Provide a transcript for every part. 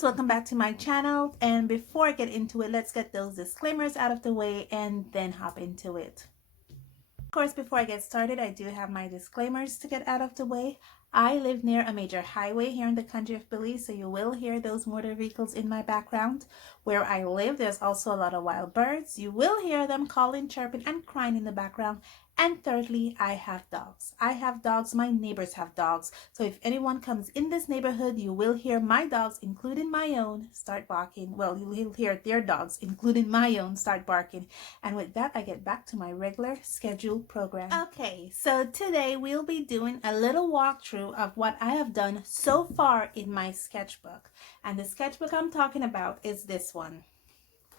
friends, welcome back to my channel. And before I get into it, let's get those disclaimers out of the way and then hop into it. Of course, before I get started, I do have my disclaimers to get out of the way. I live near a major highway here in the country of Belize, so you will hear those motor vehicles in my background. Where I live, there's also a lot of wild birds. You will hear them calling, chirping, and crying in the background. And thirdly, I have dogs. I have dogs. My neighbors have dogs. So if anyone comes in this neighborhood, you will hear my dogs, including my own, start barking. Well, you'll hear their dogs, including my own, start barking. And with that, I get back to my regular scheduled program. Okay, so today we'll be doing a little walkthrough of what I have done so far in my sketchbook. And the sketchbook I'm talking about is this one.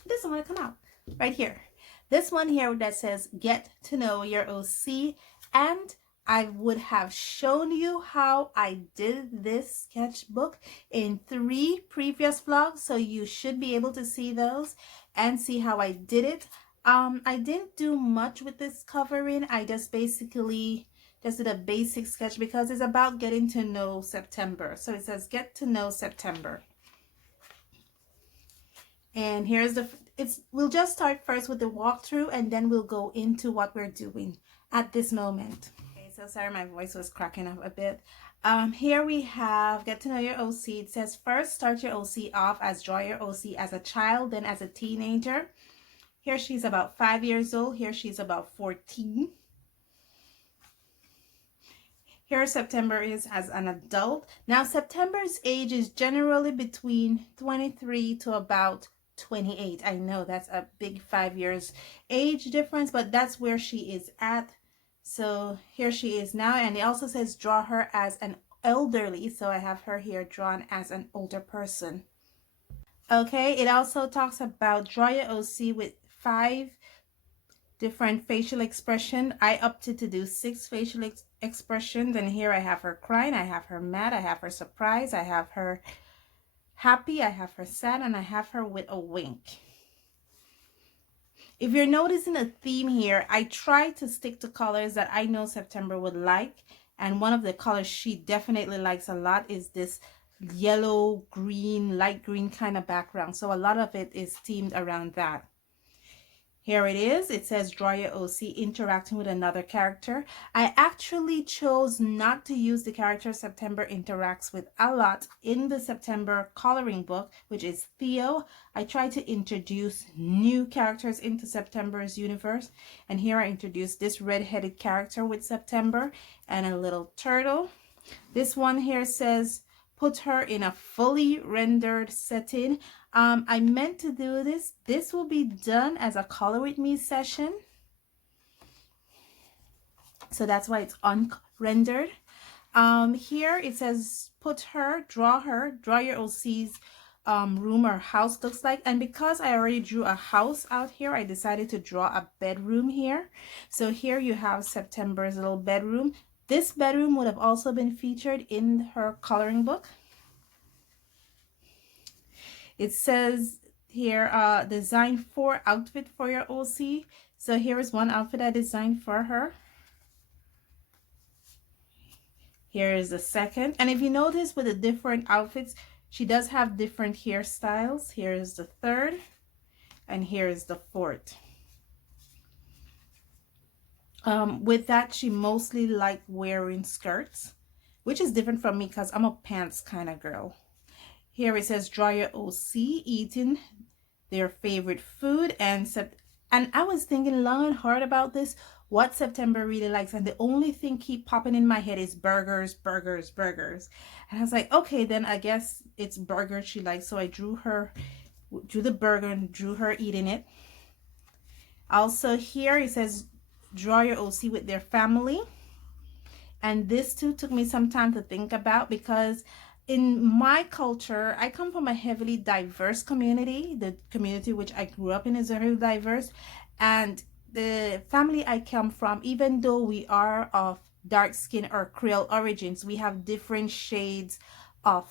This one will come out right here. This one here that says Get to Know Your OC, and I would have shown you how I did this sketchbook in 3 previous vlogs, so you should be able to see those and see how I did it. I didn't do much with this covering. I just basically just did a basic sketch because it's about getting to know September. So it says Get to Know September. And here's we'll just start first with the walkthrough and then we'll go into what we're doing at this moment. Okay, so sorry, my voice was cracking up a bit. Here we have Get to Know Your OC. It says first start your OC off as draw your OC as a child, then as a teenager. Here she's about 5 years old. Here she's about 14. Here September is as an adult. Now September's age is generally between 23 to about 28. I know that's a big 5 years age difference, but that's where she is at. So here she is now, and it also says draw her as an elderly, so I have her here drawn as an older person. Okay, it also talks about draw your OC with 5 different facial expression. I opted to do 6 facial expressions, and here I have her crying, I have her mad, I have her surprised, I have her happy, I have her sad, and I have her with a wink. If you're noticing a theme here, I try to stick to colors that I know September would like, and one of the colors she definitely likes a lot is this yellow, green, light green kind of background. So a lot of it is themed around that. Here it is. It says draw your OC interacting with another character. I actually chose not to use the character September interacts with a lot in the September coloring book, which is Theo. I tried to introduce new characters into September's universe. And here I introduced this red-headed character with September and a little turtle. This one here says put her in a fully rendered setting. I meant to do this. This will be done as a color with me session. So that's why it's unrendered. Here it says put her, draw your OC's room or house looks like. And because I already drew a house out here, I decided to draw a bedroom here. So here you have September's little bedroom. This bedroom would have also been featured in her coloring book. It says here, design 4 outfit for your OC. So here is one outfit I designed for her. Here is the second. And if you notice with the different outfits, she does have different hairstyles. Here is the third, and here is the fourth. With that, she mostly liked wearing skirts, which is different from me because I'm a pants kind of girl. Here it says draw your OC eating their favorite food, and I was thinking long and hard about this, what September really likes, and the only thing keep popping in my head is burgers, burgers, burgers. And I was like, okay, then I guess it's burgers she likes. So I drew the burger and drew her eating it. Also here it says draw your OC with their family, and this too took me some time to think about because in my culture, I come from a heavily diverse community. The community which I grew up in is very diverse, and the family I come from, even though we are of dark skin or Creole origins, we have different shades of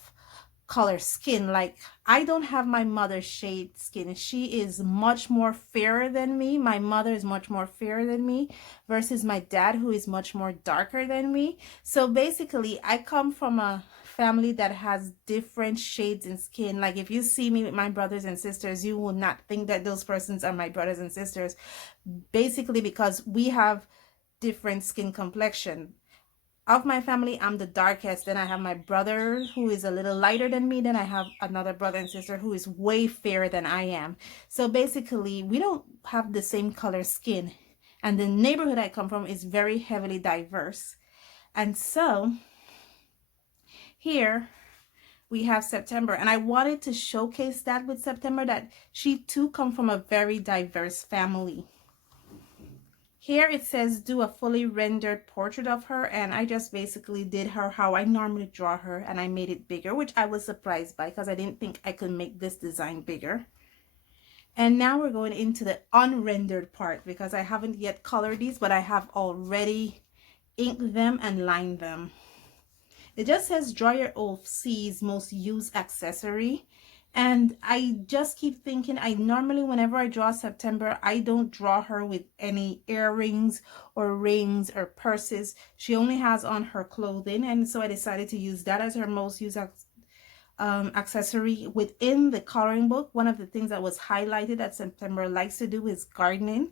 color skin. Like, I don't have my mother's shade skin. She is much more fairer than me. My mother is much more fairer than me versus my dad, who is much more darker than me. So basically, I come from a family that has different shades in skin. Like, if you see me with my brothers and sisters, you will not think that those persons are my brothers and sisters, basically because we have different skin complexion. Of my family, I'm the darkest. Then I have my brother who is a little lighter than me. Then I have another brother and sister who is way fairer than I am. So basically, we don't have the same color skin. And the neighborhood I come from is very heavily diverse. And so here we have September. And I wanted to showcase that with September, that she too come from a very diverse family. Here it says do a fully rendered portrait of her, and I just basically did her how I normally draw her, and I made it bigger, which I was surprised by because I didn't think I could make this design bigger. And now we're going into the unrendered part because I haven't yet colored these, but I have already inked them and lined them. It just says draw your OC's most used accessory. And I just keep thinking, I normally, whenever I draw September, I don't draw her with any earrings or rings or purses. She only has on her clothing. And so I decided to use that as her most used accessory within the coloring book. One of the things that was highlighted that September likes to do is gardening,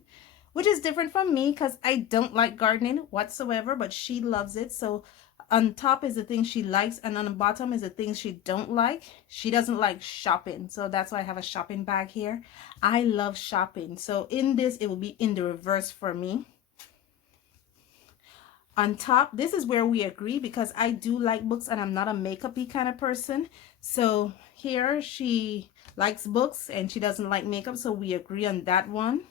which is different from me because I don't like gardening whatsoever, but she loves it. So on top is the things she likes, and on the bottom is the things she don't like. She doesn't like shopping, so that's why I have a shopping bag here. I love shopping, so in this it will be in the reverse for me. On top, this is where we agree because I do like books and I'm not a makeup-y kind of person. So here she likes books and she doesn't like makeup, so we agree on that one.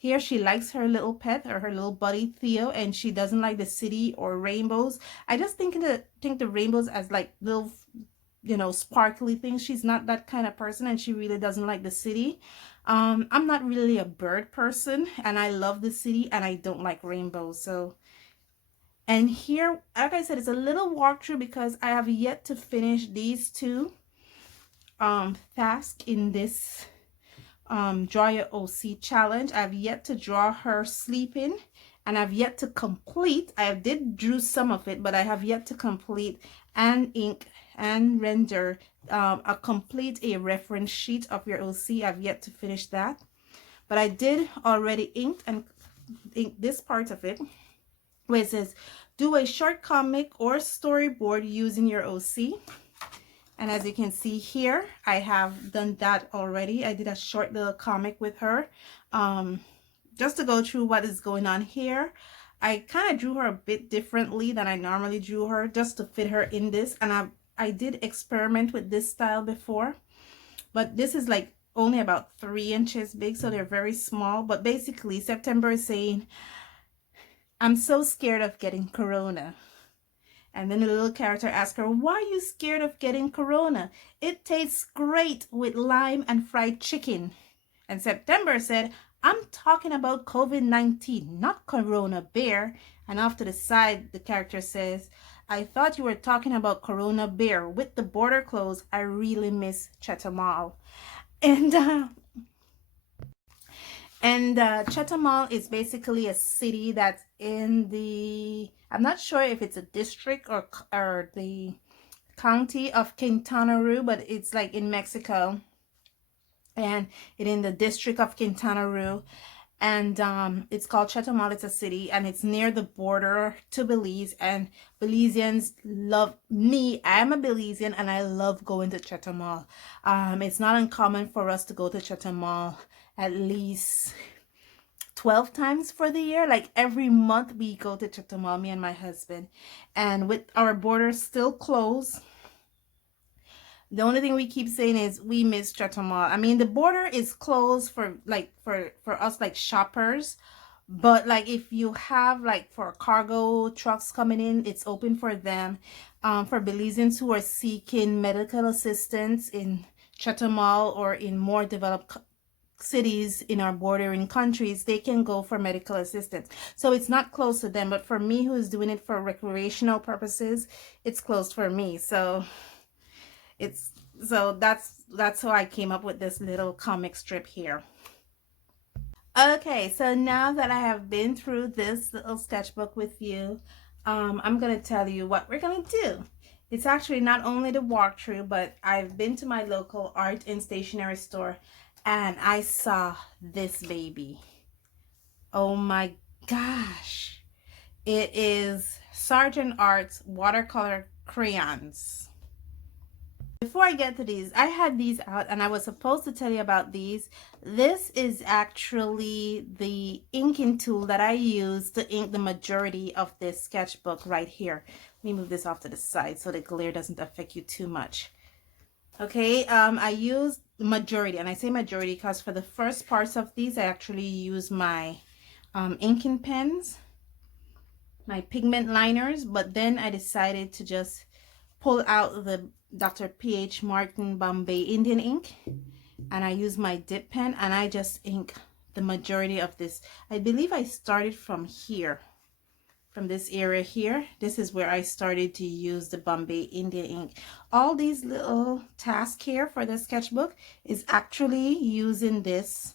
Here she likes her little pet or her little buddy Theo, and she doesn't like the city or rainbows. I just think the rainbows as like little, you know, sparkly things. She's not that kind of person, and she really doesn't like the city. I'm not really a bird person, and I love the city and I don't like rainbows. So, and here, like I said, it's a little walkthrough because I have yet to finish these two tasks in this draw your OC challenge. I've yet to draw her sleeping, and I've yet to complete. I did drew some of it, but I have yet to complete and ink and render a reference sheet of your OC. I've yet to finish that, but I did already ink this part of it where it says do a short comic or storyboard using your OC. And as you can see here, I have done that already. I did a short little comic with her. Just to go through what is going on here. I kind of drew her a bit differently than I normally drew her, just to fit her in this. And I did experiment with this style before. But this is like only about 3 inches big, so they're very small. But basically, September is saying, I'm so scared of getting corona. And then the little character asked her, why are you scared of getting corona? It tastes great with lime and fried chicken. And September said, I'm talking about COVID-19, not Corona Bear. And off to the side, the character says, I thought you were talking about Corona Bear. With the border closed, I really miss Chatham Mall. And Chatham Mall is basically a city that's in the, I'm not sure if it's a district or the county of Quintana Roo, but it's like in Mexico, and it's in the district of Quintana Roo. And it's called Chatham Mall. It's a city, and it's near the border to Belize, and Belizeans love me. I'm a Belizean, and I love going to Chatham Mall. It's not uncommon for us to go to Chatham Mall at least 12 times for the year. Like every month we go to Chatham Mall, me and my husband. And with our borders still closed, the only thing we keep saying is we miss Chatham Mall. I mean, the border is closed for us like shoppers, but like if you have like for cargo trucks coming in, it's open for them. For Belizeans who are seeking medical assistance in Chatham Mall or in more developed cities in our bordering countries, they can go for medical assistance. So it's not closed to them, but for me who is doing it for recreational purposes, it's closed for me. So It's so that's how I came up with this little comic strip here. Okay, so now that I have been through this little sketchbook with you, I'm gonna tell you what we're gonna do. It's actually not only the walkthrough, but I've been to my local art and stationery store and I saw this baby. Oh my gosh. It is Sargent Art Watercolor Crayons. Before I get to these, I had these out and I was supposed to tell you about these. This is actually the inking tool that I use to ink the majority of this sketchbook right here. Let me move this off to the side so the glare doesn't affect you too much. Okay, I use the majority, and I say majority because for the first parts of these, I actually use my inking pens, my pigment liners, but then I decided to just pull out the Dr. P.H. Martin Bombay Indian ink, and I use my dip pen and I just ink the majority of this. I believe I started from here, from this area here. This is where I started to use the Bombay Indian ink. All these little tasks here for the sketchbook is actually using this,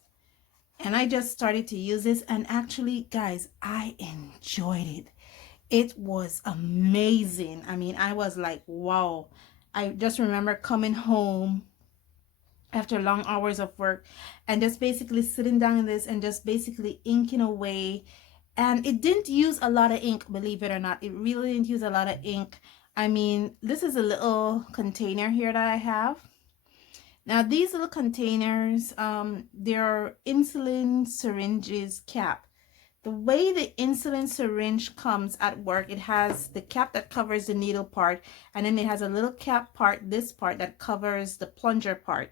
and I just started to use this, and actually guys, I enjoyed it. It was amazing. I mean, I was like, wow. I just remember coming home after long hours of work and just basically sitting down in this and just basically inking away. And it didn't use a lot of ink, believe it or not. It really didn't use a lot of ink. I mean, this is a little container here that I have. Now, these little containers, they're insulin syringes cap. The way the insulin syringe comes at work, it has the cap that covers the needle part, and then it has a little cap part, this part, that covers the plunger part.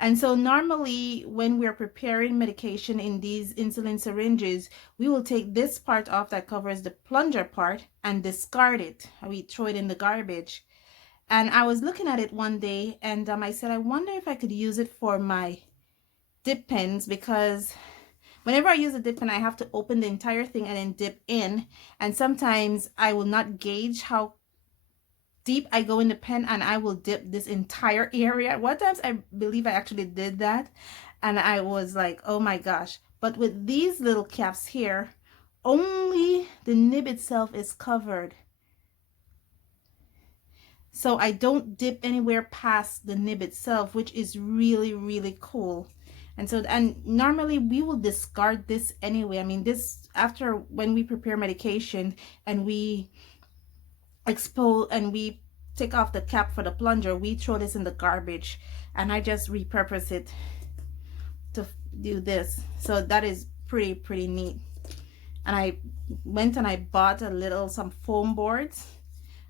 And so normally when we're preparing medication in these insulin syringes, we will take this part off that covers the plunger part and discard it. We throw it in the garbage. And I was looking at it one day and I said, I wonder if I could use it for my dip pens, because whenever I use a dip pen, I have to open the entire thing and then dip in. And sometimes I will not gauge how deep I go in the pen and I will dip this entire area. One times I believe I actually did that and I was like, oh my gosh. But with these little caps here, only the nib itself is covered. So I don't dip anywhere past the nib itself, which is really, really cool. And so, and normally we will discard this anyway. I mean, this, after when we prepare medication and we expose and we take off the cap for the plunger, we throw this in the garbage, and I just repurpose it to do this. So that is pretty neat. And I went and I bought some foam boards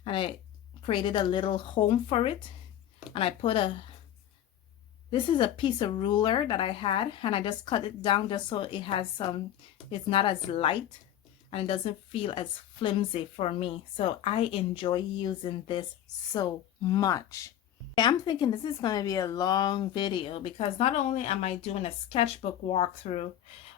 and I created a little home for it, and I put this is a piece of ruler that I had, and I just cut it down just so it has it's not as light and it doesn't feel as flimsy for me. So I enjoy using this so much. I'm thinking this is going to be a long video because not only am I doing a sketchbook walkthrough,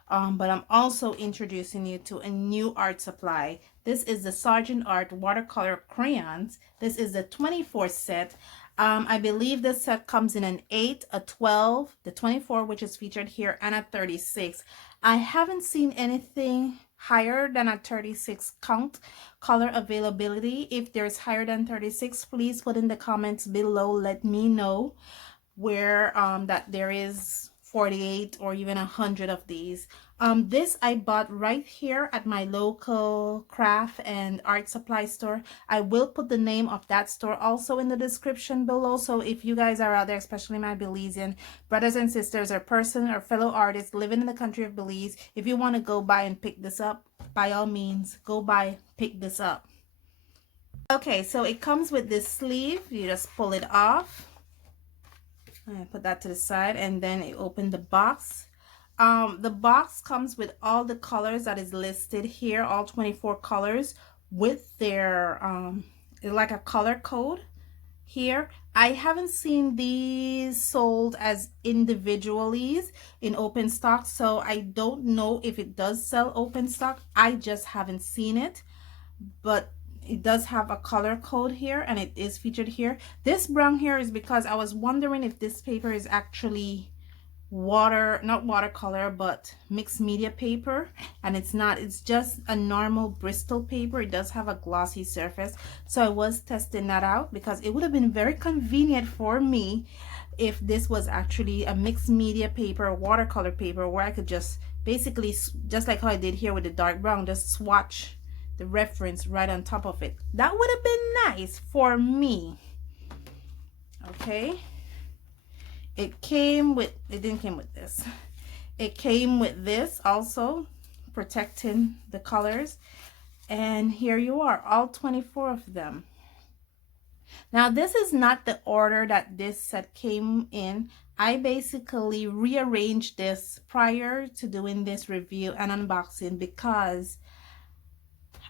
but I'm also introducing you to a new art supply. This is the Sargent Art Watercolor Crayons. This is the 24 set. I believe this set comes in an 8, a 12, the 24, which is featured here, and a 36. I haven't seen anything higher than a 36 count color availability. If there's higher than 36, please put in the comments below. Let me know where that there is 48 or even 100 of these. This I bought right here at my local craft and art supply store. I will put the name of that store also in the description below. So if you guys are out there, especially my Belizean brothers and sisters or person or fellow artists living in the country of Belize, if you want to go buy and pick this up, by all means, go buy, pick this up. Okay, so it comes with this sleeve. You just pull it off. I put that to the side, and then you open the box. The box comes with all the colors that is listed here, all 24 colors with their like a color code here. I haven't seen these sold as individually in open stock, so I don't know if it does sell open stock. I just haven't seen it, but it does have a color code here, and it is featured here. This brown here is because I was wondering if this paper is actually not watercolor, but mixed media paper, and it's not. It's just a normal Bristol paper. It does have a glossy surface, so I was testing that out because it would have been very convenient for me if this was actually a mixed media paper, watercolor paper, where I could just basically, just like how I did here with the dark brown, just swatch the reference right on top of it. That would have been nice for me. Okay, it didn't come with this. It came with this also, protecting the colors, and here you are, all 24 of them. Now this is not the order that this set came in. I basically rearranged this prior to doing this review and unboxing because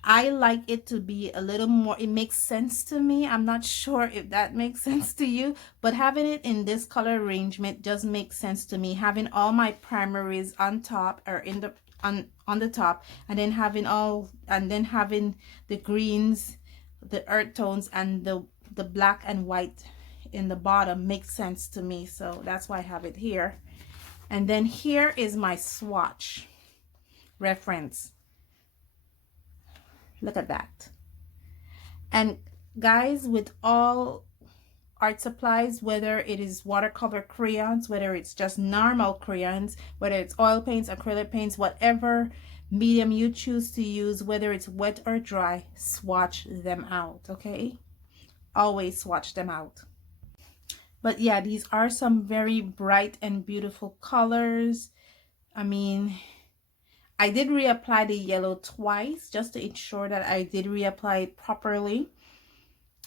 I like it to be a little more, it makes sense to me. I'm not sure if that makes sense to you, but having it in this color arrangement does make sense to me. Having all my primaries on top, or in the on the top, and then having the greens, the earth tones, and the black and white in the bottom makes sense to me. So that's why I have it here. And then here is my swatch reference. Look at that. And guys, with all art supplies, whether it is watercolor crayons, whether it's just normal crayons, whether it's oil paints, acrylic paints, whatever medium you choose to use, whether it's wet or dry, swatch them out. Okay, always swatch them out. But yeah, these are some very bright and beautiful colors. I mean, I did reapply the yellow twice just to ensure that I did reapply it properly.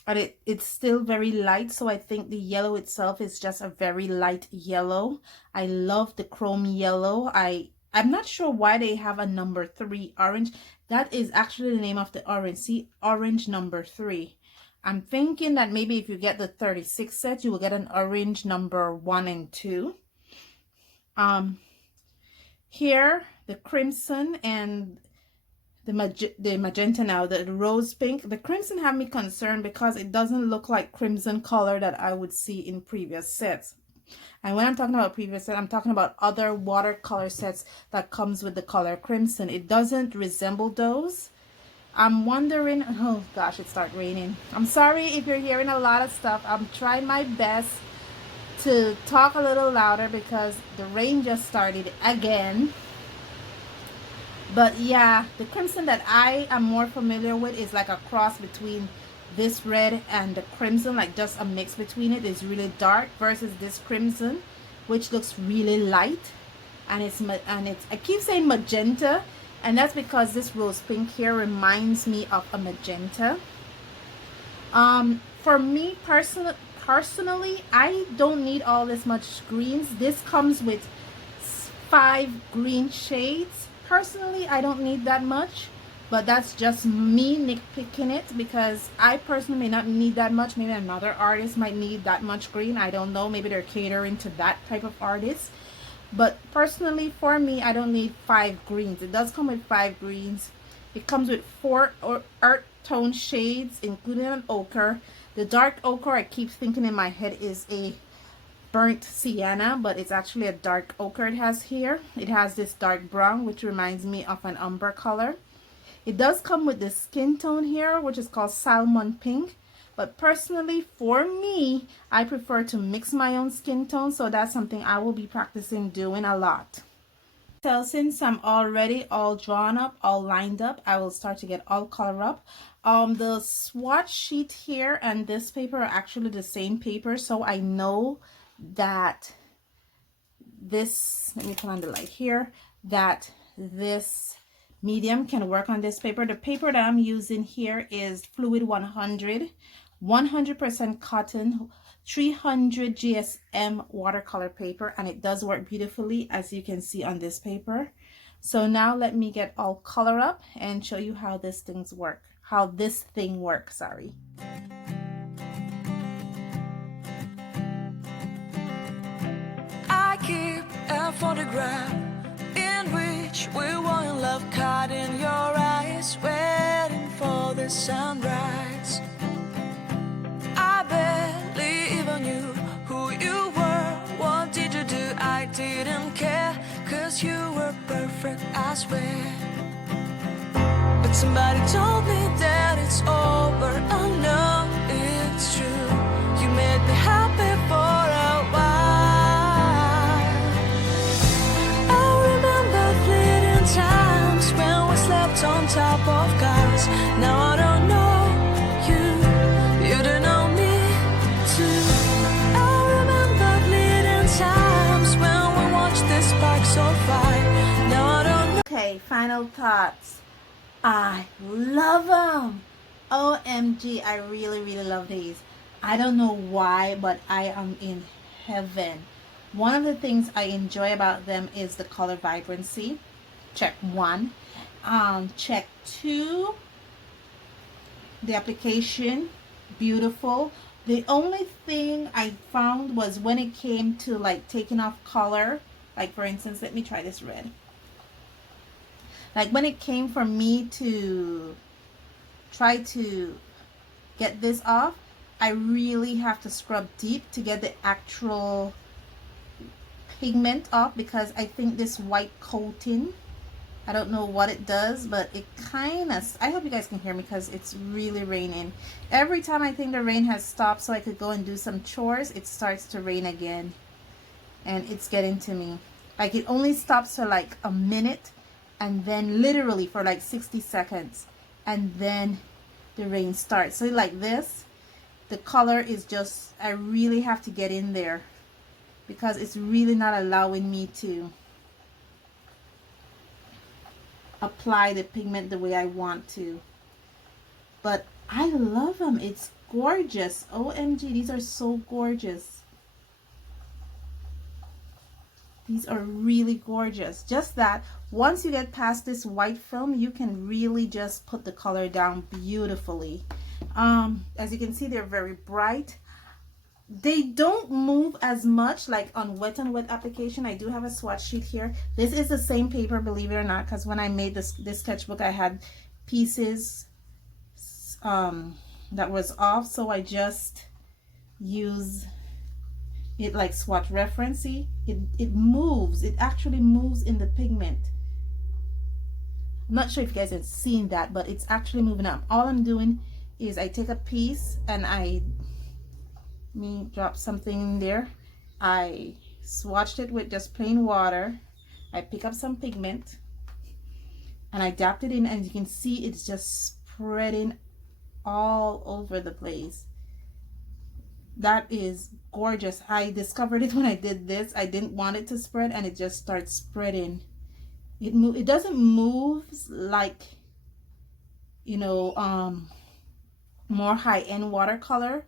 But it's still very light, so I think the yellow itself is just a very light yellow. I love the chrome yellow. I'm not sure why they have a number 3 orange. That is actually the name of the orange. See, orange number 3. I'm thinking that maybe if you get the 36 set, you will get an orange number 1 and 2. Here, the crimson and the magenta, now the rose pink. The crimson have me concerned because it doesn't look like crimson color that I would see in previous sets. And when I'm talking about previous set, I'm talking about other watercolor sets that comes with the color crimson. It doesn't resemble those. I'm wondering, oh gosh, it started raining. I'm sorry if you're hearing a lot of stuff. I'm trying my best to talk a little louder because the rain just started again. But yeah, the crimson that I am more familiar with is like a cross between this red and the crimson, like just a mix between it. Is really dark versus this crimson, which looks really light, and it's I keep saying magenta, and that's because this rose pink here reminds me of a magenta. For me personally, I don't need all this much greens. This comes with 5 green shades. Personally, I don't need that much, but that's just me nitpicking it because I personally may not need that much. Maybe another artist might need that much green. I don't know. Maybe they're catering to that type of artist. But personally, for me, I don't need 5 greens. It does come with 5 greens. It comes with 4 earth tone shades, including an ochre. The dark ochre, I keep thinking in my head, is a burnt sienna, but it's actually a dark ochre it has here. It has this dark brown, which reminds me of an umber color. It does come with this skin tone here, which is called salmon pink. But personally, for me, I prefer to mix my own skin tone, so that's something I will be practicing doing a lot. So since I'm already all drawn up, all lined up, I will start to get all color up. The swatch sheet here and this paper are actually the same paper, so I know that this, let me turn on the light here, that this medium can work on this paper. The paper that I'm using here is Fluid 100% cotton, 300 GSM watercolor paper, and it does work beautifully, as you can see on this paper. So now let me get all color up and show you how this thing works, sorry. I keep a photograph in which we were in love, caught in your eyes, waiting for the sunrise. I barely even knew who you were. What did you do? I didn't care, 'cause you were perfect, I swear. But somebody told me that it's over. Oh no, it's true. You made me happy for a while. I remember fleeting times when we slept on top of cars. Now I don't know you, you don't know me too. I remember fleeting times when we watched the sparks of fire. Now I don't know. Okay, final thoughts. I love them. OMG, I really love these. I don't know why, but I am in heaven. One of the things I enjoy about them is the color vibrancy. Check one. Check two, the application, beautiful. The only thing I found was when it came to like taking off color, like for instance, let me try this red. Like when it came for me to try to get this off, I really have to scrub deep to get the actual pigment off, because I think this white coating, I don't know what it does, but it kind of, I hope you guys can hear me because it's really raining. Every time I think the rain has stopped so I could go and do some chores, it starts to rain again, and it's getting to me. Like it only stops for like a minute, and then literally for like 60 seconds, and then the rain starts. So like this, the color is just, I really have to get in there because it's really not allowing me to apply the pigment the way I want to. But I love them. It's gorgeous. OMG, these are so gorgeous. These are really gorgeous. Just that once you get past this white film, you can really just put the color down beautifully. As you can see, they're very bright. They don't move as much like on wet and wet application. I do have a swatch sheet here. This is the same paper, believe it or not, because when I made this sketchbook, I had pieces that was off, so I just use it like swatch reference. See, it moves. It actually moves in the pigment. I'm not sure if you guys have seen that, but it's actually moving up. All I'm doing is I take a piece and I drop something in there. I swatched it with just plain water. I pick up some pigment and I dapped it in, and you can see it's just spreading all over the place. That is gorgeous. I discovered it when I did this. I didn't want it to spread, and it just starts spreading. It doesn't move like, you know, more high-end watercolor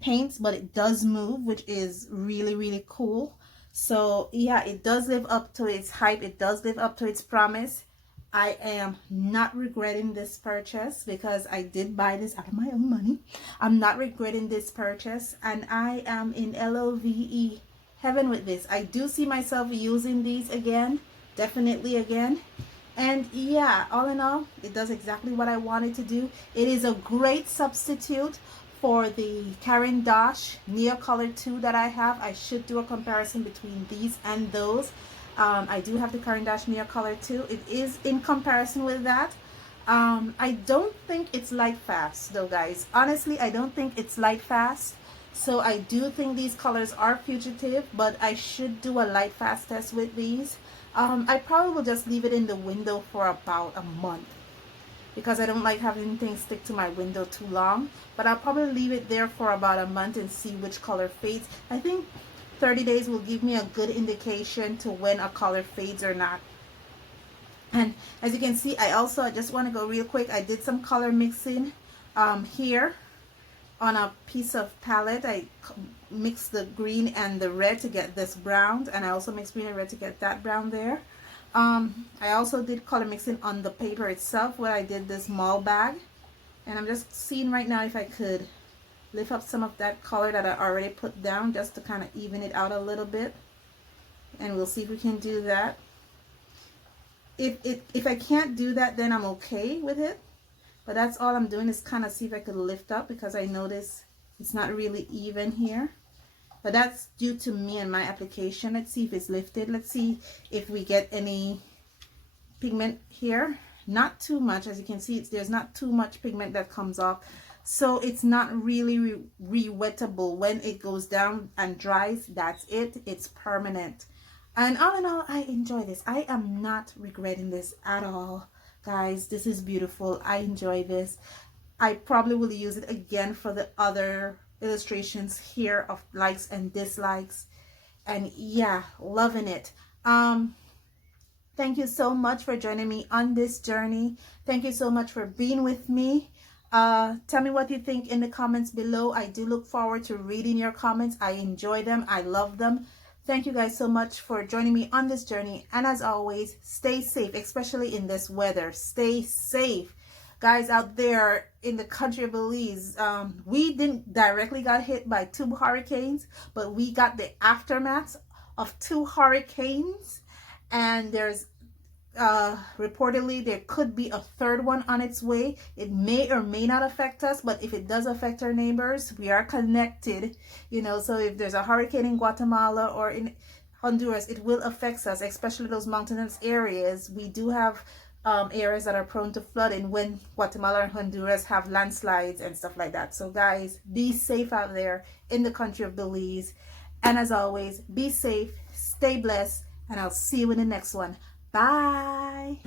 paints, but it does move, which is really cool. So yeah, it does live up to its hype. It does live up to its promise. I am not regretting this purchase because I did buy this out of my own money. I'm not regretting this purchase, and I am in LOVE heaven with this. I do see myself using these again, definitely again. And yeah, all in all, it does exactly what I wanted to do. It is a great substitute for the Caran d'Ache Neocolor 2 that I have. I should do a comparison between these and those. I do have the Caran d'Ache Neocolor 2. It is in comparison with that. I don't think it's light fast though, guys. Honestly, I don't think it's light fast. So I do think these colors are fugitive, but I should do a light fast test with these. I probably will just leave it in the window for about a month because I don't like having things stick to my window too long. But I'll probably leave it there for about a month and see which color fades. I think 30 days will give me a good indication to when a color fades or not. And as you can see, I just want to go real quick. I did some color mixing here on a piece of palette. I mixed the green and the red to get this brown, and I also mixed green and red to get that brown there. I also did color mixing on the paper itself where I did this mall bag, and I'm just seeing right now if I could lift up some of that color that I already put down just to kind of even it out a little bit, and we'll see if we can do that. If I can't do that, then I'm okay with it. But that's all I'm doing, is kind of see if I could lift up, because I notice it's not really even here. But that's due to me and my application. Let's see if it's lifted. Let's see if we get any pigment here. Not too much. As you can see, there's not too much pigment that comes off. So it's not really re-wettable. When it goes down and dries, that's it. It's permanent. And all in all, I enjoy this. I am not regretting this at all. Guys, this is beautiful. I enjoy this. I probably will use it again for the other illustrations here of likes and dislikes. And yeah, loving it. Thank you so much for joining me on this journey. Thank you so much for being with me. Tell me what you think in the comments below. I do look forward to reading your comments. I enjoy them. I love them. Thank you guys so much for joining me on this journey. And as always, stay safe, especially in this weather. Stay safe. Guys out there in the country of Belize, we didn't directly got hit by 2 hurricanes, but we got the aftermath of 2 hurricanes. And there's reportedly there could be a 3rd one on its way. It may or may not affect us, but if it does affect our neighbors, we are connected, you know. So if there's a hurricane in Guatemala or in Honduras, it will affect us, especially those mountainous areas. We do have areas that are prone to flooding when Guatemala and Honduras have landslides and stuff like that. So guys, be safe out there in the country of Belize. And as always, be safe, stay blessed, and I'll see you in the next one. Bye.